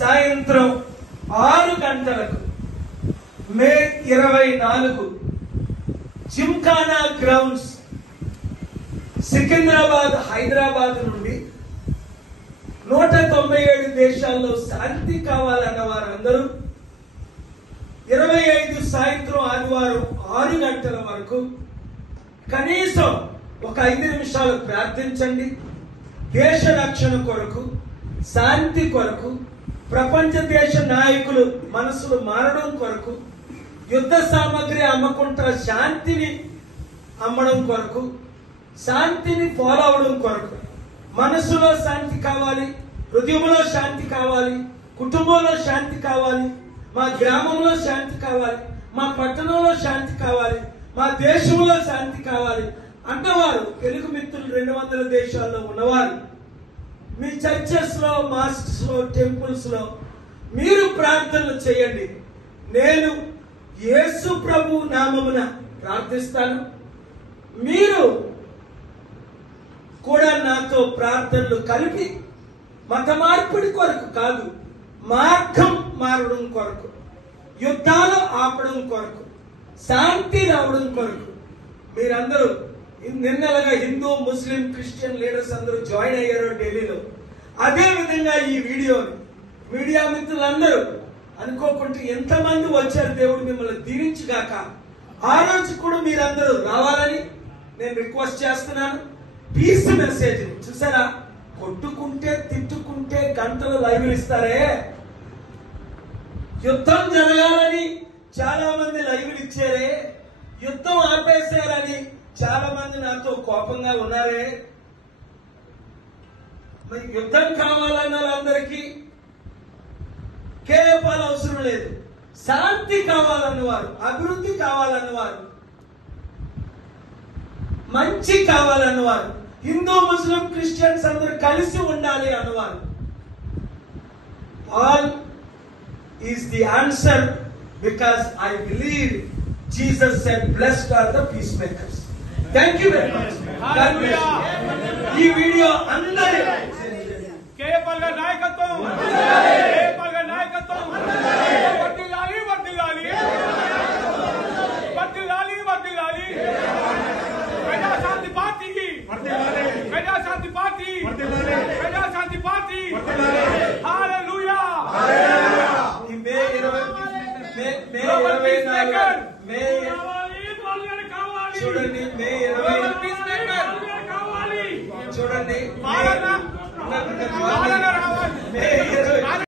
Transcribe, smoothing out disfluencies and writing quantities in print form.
సాయంత్రం 6 గంటలకు మే 24 జిమ్ఖానా గ్రౌండ్స్ సికింద్రాబాద్ హైదరాబాద్ నుండి 197 దేశాల్లో శాంతి కావాలన్న వారందరూ 25 సాయంత్రం ఆదివారం 6 గంటల వరకు కనీసం ఒక 5 నిమిషాలు ప్రార్థించండి. దేశ రక్షణ కొరకు, శాంతి కొరకు, ప్రపంచ దేశ నాయకులు మనసులు మారడం కొరకు, యుద్ధ సామగ్రి అమ్మకుంటా శాంతిని అమ్మడం కొరకు, శాంతిని ఫాలో అవడం కొరకు. మనసులో శాంతి కావాలి, హృదయంలో శాంతి కావాలి, కుటుంబంలో శాంతి కావాలి, మా గ్రామంలో శాంతి కావాలి, మా పట్టణంలో శాంతి కావాలి, మా దేశంలో శాంతి కావాలి అన్నవారు తెలుగు మిత్రులు 200 దేశాల్లో ఉన్నవారు మీ చర్చెస్ లో, మాస్క్స్ లో, టెంపుల్స్ లో మీరు ప్రార్థనలు చేయండి. నేను యేసు ప్రభు నామమున ప్రార్థిస్తాను. మీరు కూడా నాతో ప్రార్థనలు కలిపి మత మార్పిడి కొరకు కాదు, మార్గం మారడం కొరకు, యుద్ధాలు ఆపడం కొరకు, శాంతి రావడం కొరకు మీరందరూ నిన్నలుగా హిందూ, ముస్లిం, క్రిస్టియన్ లీడర్స్ అందరూ జాయిన్ అయ్యారు ఢిల్లీలో. అదే విధంగా ఈ వీడియోని మీడియా మిత్రులందరూ అనుకోకుండా ఎంతమంది వచ్చారు, దేవుడు మిమ్మల్ని దీవించుగాక. ఆ రోజు కూడా మీరందరూ రావాలని నేను రిక్వెస్ట్ చేస్తున్నాను. పీస్ మెసేజ్ చూసారా, కొట్టుకుంటే తిట్టుకుంటే గంటలు లైవ్లు ఇస్తారే, యుద్ధం జరగాలని చాలా మంది లైవ్లు ఇచ్చారే, యుద్ధం ఆపేశారని చాలా మంది నాతో కోపంగా ఉన్నారే. మరి యుద్ధం కావాలన్న వాళ్ళందరికీ కేవలం అవసరం లేదు, శాంతి కావాలన్నవారు, అభివృద్ధి కావాలన్నవారు, మంచి కావాలన్నవారు, హిందూ, ముస్లిం, క్రిస్టియన్స్ అందరూ కలిసి ఉండాలి అన్నవారు, all is the answer. Because I believe Jesus said blessed are the peace makers. Thank you very much. ఈ వీడియో అందరి